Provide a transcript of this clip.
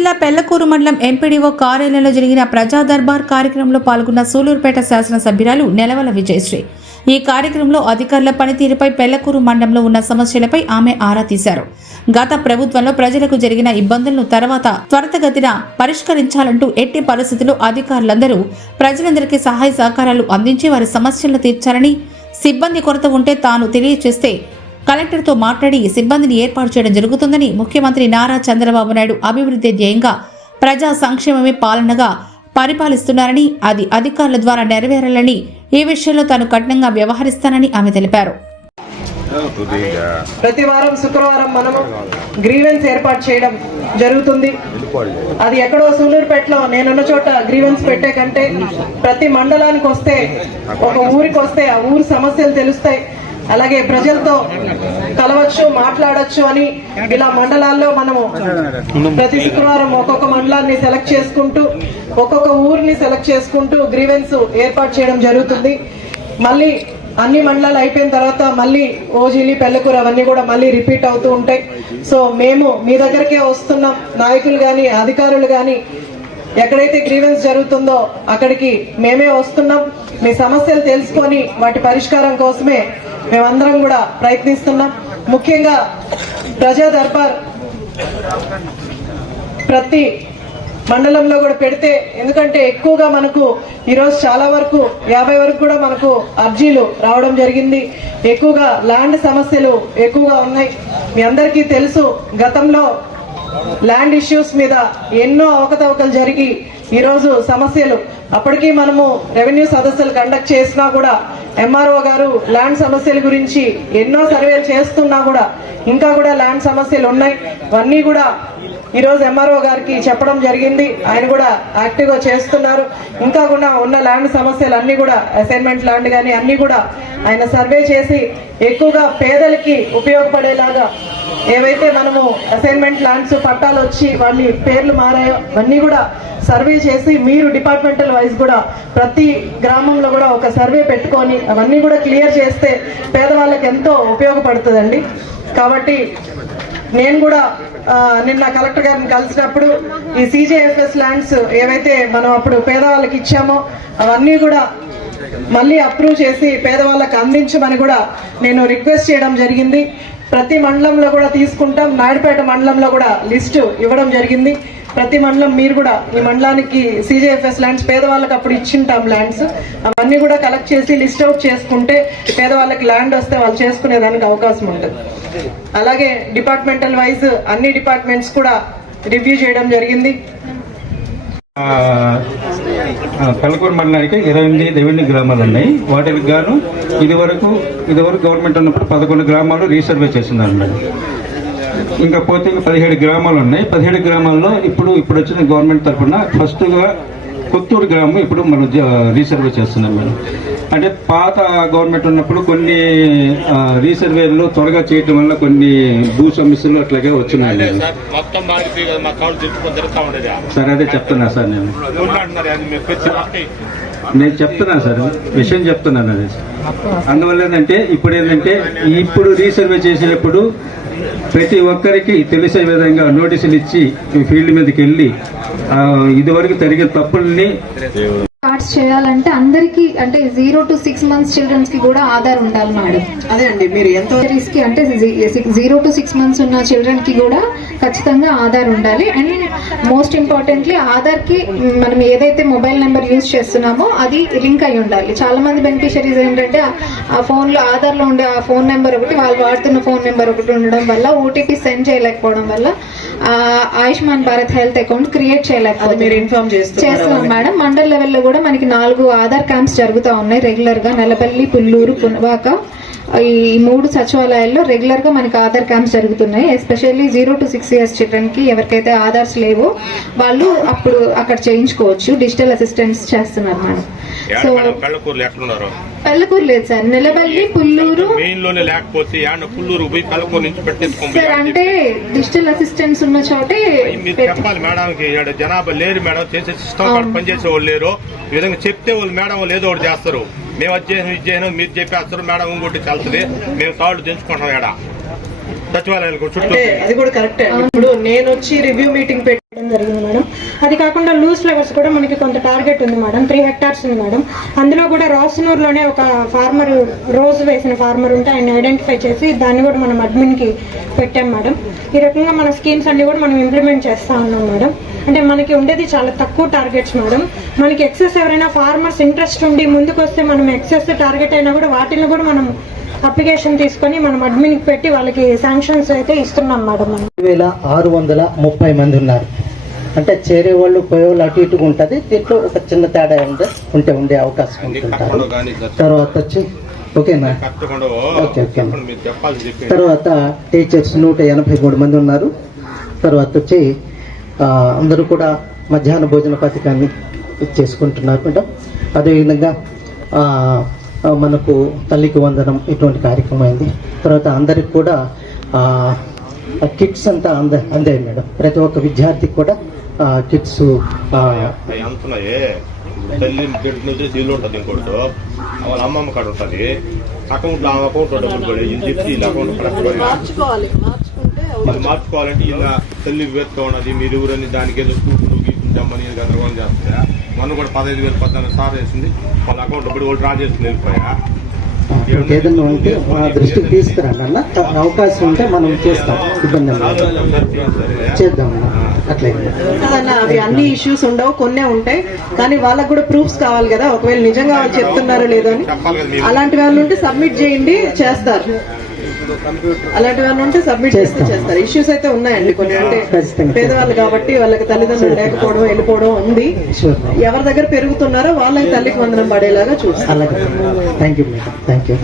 జిల్లా పెళ్లకూరు మండలం ఎంపీడీఓ కార్యాలయంలో జరిగిన ప్రజా దర్బార్ కార్యక్రమంలో పాల్గొన్న సూలూరుపేట శాసనసభ్యురాలు నెలవల విజయశ్రీ. ఈ కార్యక్రమంలో అధికారుల పనితీరుపై, పెళ్లకూరు మండలంలో ఉన్న సమస్యలపై ఆమె ఆరా తీశారు. గత ప్రభుత్వంలో ప్రజలకు జరిగిన ఇబ్బందులను తర్వాత త్వరితగతిన పరిష్కరించాలంటూ ఎట్టి పరిస్థితుల్లో అధికారులందరూ ప్రజలందరికీ సహాయ సహకారాలు అందించి వారి సమస్యలను తీర్చాలని, సిబ్బంది కొరత ఉంటే తాను తెలియజేస్తే కలెక్టర్తో మాట్లాడి సిబ్బందిని ఏర్పాటు చేయడం జరుగుతుందని, ముఖ్యమంత్రి నారా చంద్రబాబు నాయుడు అభివృద్ధి ధ్యేయంగా ప్రజా సంక్షేమమే పాలనగా పరిపాలిస్తున్నారని, అది అధికారుల ద్వారా నెరవేరాలని, ఈ విషయంలో తాను కఠినంగా వ్యవహరిస్తానని ఆమె తెలిపారు. ప్రతి వారం శుక్రవారం మనము గ్రీవెన్స్ ఏర్పాటు చేయడం జరుగుతుంది. అది ఎక్కడో సూలూరుపేటలో నేనున్న చోట గ్రీవెన్స్ పెట్టే కంటే ప్రతి మండలానికి వస్తే, ఒక ఊరికి వస్తే ఆ ఊరి సమస్యలు తెలుస్తాయి. అలాగే ప్రజలతో కలవచ్చు, మాట్లాడచ్చు అని ఇలా మండలాల్లో మనము ప్రతి శుక్రవారం ఒక్కొక్క మండలాన్ని సెలెక్ట్ చేసుకుంటూ, ఒక్కొక్క ఊరిని సెలెక్ట్ చేసుకుంటూ గ్రీవెన్స్ ఏర్పాటు చేయడం జరుగుతుంది. మళ్ళీ అన్ని మండలాలు అయిపోయిన తర్వాత మళ్ళీ ఓజిలి, పెళ్లకూరు అవన్నీ కూడా మళ్ళీ రిపీట్ అవుతూ ఉంటాయి. సో మేము మీ దగ్గరకే వస్తున్నాం. నాయకులు కానీ అధికారులు కానీ ఎక్కడైతే గ్రీవెన్స్ జరుగుతుందో అక్కడికి మేమే వస్తున్నాం. మీ సమస్యలు తెలుసుకొని వాటి పరిష్కారం కోసమే మేమందరం కూడా ప్రయత్నిస్తున్నాం. ముఖ్యంగా ప్రజా దర్బార్ ప్రతి మండలంలో కూడా పెడితే, ఎందుకంటే ఎక్కువగా మనకు ఈరోజు చాలా వరకు 50 వరకు కూడా మనకు అర్జీలు రావడం జరిగింది. ఎక్కువగా ల్యాండ్ సమస్యలు ఎక్కువగా ఉన్నాయి. మీ అందరికీ తెలుసు, గతంలో ల్యాండ్ ఇష్యూస్ మీద ఎన్నో అవకతవకలు జరిగి ఈరోజు సమస్యలు, అప్పటికీ మనము రెవెన్యూ సదస్సులు కండక్ట్ చేసినా కూడా ఎంఆర్ఓ గారు ల్యాండ్ సమస్యల గురించి ఎన్నో సర్వేలు చేస్తున్నా కూడా ఇంకా కూడా ల్యాండ్ సమస్యలు ఉన్నాయి. అవన్నీ కూడా ఈరోజు ఎంఆర్ఓ గారికి చెప్పడం జరిగింది. ఆయన కూడా యాక్టివ్గా చేస్తున్నారు. ఇంకా కూడా ఉన్న ల్యాండ్ సమస్యలు అన్ని కూడా అసైన్మెంట్ ల్యాండ్ కానీ అన్ని కూడా ఆయన సర్వే చేసి ఎక్కువగా పేదలకి ఉపయోగపడేలాగా ఏవైతే మనము అసైన్మెంట్ ల్యాండ్స్ పట్టాలు వచ్చి వాళ్ళ పేర్లు మారాయో అవన్నీ కూడా సర్వే చేసి, మీరు డిపార్ట్మెంటల్ వైజ్ కూడా ప్రతి గ్రామంలో కూడా ఒక సర్వే పెట్టుకొని అవన్నీ కూడా క్లియర్ చేస్తే పేదవాళ్ళకి ఎంతో ఉపయోగపడుతుందండి. కాబట్టి నేను కూడా నిన్న కలెక్టర్ గారిని కలిసినప్పుడు ఈ CJFS ల్యాండ్స్ ఏవైతే మనం అప్పుడు పేదవాళ్ళకి ఇచ్చామో అవన్నీ కూడా మళ్ళీ అప్రూవ్ చేసి పేదవాళ్ళకి అందించమని కూడా నేను రిక్వెస్ట్ చేయడం జరిగింది. ప్రతి మండలంలో కూడా తీసుకుంటాం. నాయుడుపేట మండలంలో కూడా లిస్టు ఇవ్వడం జరిగింది. ప్రతి మండలం మీరు కూడా ఈ మండలానికి CJFS ల్యాండ్స్ పేదవాళ్ళకి అప్పుడు ఇచ్చింటాం ల్యాండ్స్, అవన్నీ కూడా కలెక్ట్ చేసి లిస్ట్ అవుట్ చేసుకుంటే పేదవాళ్ళకి ల్యాండ్ వస్తే వాళ్ళు చేసుకునేదానికి అవకాశం ఉంటుంది. అలాగే డిపార్ట్మెంటల్ వైజ్ అన్ని డిపార్ట్మెంట్స్ కూడా రివ్యూ చేయడం జరిగింది. పెళ్లకూరు మండలానికి 28 రెవెన్యూ గ్రామాలు ఉన్నాయి. వాటికి గాను ఇదివరకు గవర్నమెంట్ ఉన్నప్పుడు 11 గ్రామాలు రీసర్వే చేస్తున్నారు మేడం. ఇంకా పోతే 17 గ్రామాలు ఉన్నాయి. 17 గ్రామాల్లో ఇప్పుడు వచ్చిన గవర్నమెంట్ తరఫున ఫస్ట్గా కొత్తూరు గ్రామం ఇప్పుడు మనం రీసర్వే చేస్తున్నాం మేడం. అంటే పాత గవర్నమెంట్ ఉన్నప్పుడు కొన్ని రీసర్వేలు త్వరగా చేయటం వల్ల కొన్ని భూ సమస్యలు అట్లాగే వచ్చినాయి సార్. అదే చెప్తున్నా సార్, నేను చెప్తున్నాను సార్, విషయం చెప్తున్నాను అదే సార్. అందువల్ల ఏంటంటే ఇప్పుడు రీసర్వే చేసేటప్పుడు ప్రతి ఒక్కరికి తెలిసే విధంగా నోటీసులు ఇచ్చి ఫీల్డ్ మీదకి వెళ్ళి ఇదివరకు జరిగిన తప్పుల్ని స్టార్ట్స్ చేయాలంటే అందరికి, అంటే 0 to 6 months చిల్డ్రన్స్ కి కూడా ఆధార్ ఉండాలి మేడం. అదే అండి, మీరు ఎంతో రిస్క్ అంటే 0 to 6 months ఉన్న చిల్డ్రన్ కి కూడా ఖచ్చితంగా ఆధార్ ఉండాలి. అండ్ మోస్ట్ ఇంపార్టెంట్లీ ఆధార్ కి మనం ఏదైతే మొబైల్ నెంబర్ యూజ్ చేస్తున్నామో అది లింక్ అయి ఉండాలి. చాలా మంది బెనిఫిషరీస్ ఏంటంటే ఆ ఫోన్ లో ఆధార్ లో ఉండే ఆ ఫోన్ నెంబర్ ఒకటి, వాళ్ళు వాడుతున్న ఫోన్ నెంబర్ ఒకటి ఉండడం వల్ల ఓటీపీ సెండ్ చేయలేకపోవడం వల్ల Ayushman Bharat health account create చేయలేకపోతే మీరు ఇన్ఫార్మ్ చేస్తున్నాం మేడం. మండల్ లెవెల్లో కూడా మనకి 4 ఆధార్ క్యాంప్స్ జరుగుతూ ఉన్నాయి రెగ్యులర్ గా. నెలపల్లి, పుల్లూరు, పునవాక ఈ 3 సచివాలయాల్లో రెగ్యులర్ గా మనకి ఆధార్ క్యాంప్స్ జరుగుతున్నాయి. ఎస్పెషల్లీ 0 to 6 years చిల్డ్రన్ కి ఎవరికైతే ఆధార్స్ లేవో వాళ్ళు అప్పుడు అక్కడ చేయించుకోవచ్చు. డిజిటల్ అసిస్టెంట్స్ చేస్తున్నారు మేడం. సో పెళ్లకూరు లేదు సార్, నెలపల్లి, పుల్లూరు సార్. అంటే డిజిటల్ అసిస్టెంట్స్ ఉన్న చోటే జనాభా లేరు మేడం, చేసే సిస్టమ్ పనిచేసే వాళ్ళు లేరు. ఈ విధంగా చెప్తే వాళ్ళు మేడం వాళ్ళు ఏదో ఒకటి చేస్తారు. మేము అది చేయను మీరు చెప్పేస్తారు, మేడం ఇంకోటి చల్తుంది, మేము తాళ్ళు తెంచుకుంటాం. ఏడా సచివాలయాలకు చుట్టూ అది కూడా కరెక్టే. ఇప్పుడు నేను వచ్చి రివ్యూ మీటింగ్ పెట్టడం జరిగింది మేడం. అది కాకుండా లూజ్ ఫ్లవర్స్ కూడా మనకి కొంత టార్గెట్ ఉంది మేడం, 3 hectares ఉంది మేడం. అందులో కూడా రాసునూరులోనే ఒక ఫార్మర్ రోజు వేసిన ఫార్మర్ ఉంటే ఆయన ఐడెంటిఫై చేసి దాన్ని కూడా మనం అడ్మిన్కి పెట్టాం మేడం. ఈ రకంగా మన స్కీమ్స్ అన్ని కూడా మనం ఇంప్లిమెంట్ చేస్తా ఉన్నాం మేడం. అంటే మనకి ఉండేది చాలా తక్కువ టార్గెట్స్ మేడం. మనకి ఎక్సెస్ ఎవరైనా ఫార్మర్స్ ఇంట్రెస్ట్ ఉండి ముందుకు వస్తే మనం ఎక్సెస్ టార్గెట్ అయినా కూడా వాటిని కూడా మనం అప్లికేషన్ తీసుకొని మనం అడ్మిన్కి పెట్టి వాళ్ళకి శాంక్షన్స్ అయితే ఇస్తున్నాం మేడం. మనం 2630 మంది ఉన్నారు. అంటే చేరే వాళ్ళు పోయేవాళ్ళు అటు ఇటుగా ఉంటుంది. దీంట్లో ఒక చిన్న తేడా ఉండే అవకాశం ఉంటుంటారు. తర్వాత వచ్చి ఓకేనా, ఓకే ఓకే. తర్వాత టీచర్స్ 183 మంది ఉన్నారు. తర్వాత వచ్చి అందరూ కూడా మధ్యాహ్న భోజన పథకాన్ని చేసుకుంటున్నారు మేడం. అదేవిధంగా మనకు తల్లికి వందనం ఇటువంటి కార్యక్రమం అయింది. తర్వాత అందరికి కూడా కిట్స్ అంతా అందాయి మేడం. ప్రతి ఒక్క విద్యార్థికి కూడా కిట్స్ తల్లి బిడ్డ జీలో ఉంటుంది, ఇంకోటి వాళ్ళ అమ్మమ్మ కాడ ఉంటుంది, అకౌంట్ అకౌంట్ చెప్పి అకౌంట్ మార్చుకోవాలంటే ఇలా తల్లి వేరుతో ఉన్నది మీరు ఎవరని దానికి ఏదో స్కూట్లు గీకుంటామని గందరగోళం చేస్తాయా. మొన్న కూడా 15,000 సార్ వేసింది, వాళ్ళ అకౌంట్ ఇప్పుడు వాళ్ళు డ్రా చేసుకుని వెళ్ళిపోయా. ఏదైనా ఉంటే మా దృష్టికి తీసుకురండి అన్న. అవకాశం ఉంటే మనం చేస్తాం, ఇబ్బంది చేద్దాం అట్లే. అవి అన్ని ఇష్యూస్ ఉండవు, కొన్నే ఉంటాయి. కానీ వాళ్ళకు కూడా ప్రూఫ్స్ కావాలి కదా, ఒకవేళ నిజంగా వాళ్ళు చెప్తున్నారో లేదో అని. అలాంటి వాళ్ళు ఉంటే సబ్మిట్ చేయండి, చేస్తారు. అలాంటి వాళ్ళు ఉంటే సబ్మిట్ చేస్తే చేస్తారు. ఇష్యూస్ అయితే ఉన్నాయండి కొన్ని. అంటే పేదవాళ్ళు కాబట్టి వాళ్ళకి తల్లిదండ్రులు లేకపోవడం వెళ్ళిపోవడం ఉంది. ఎవరి దగ్గర పెరుగుతున్నారో వాళ్ళకి తల్లికి వందనం పడేలాగా చూస్తారు. Thank you madam, thank you.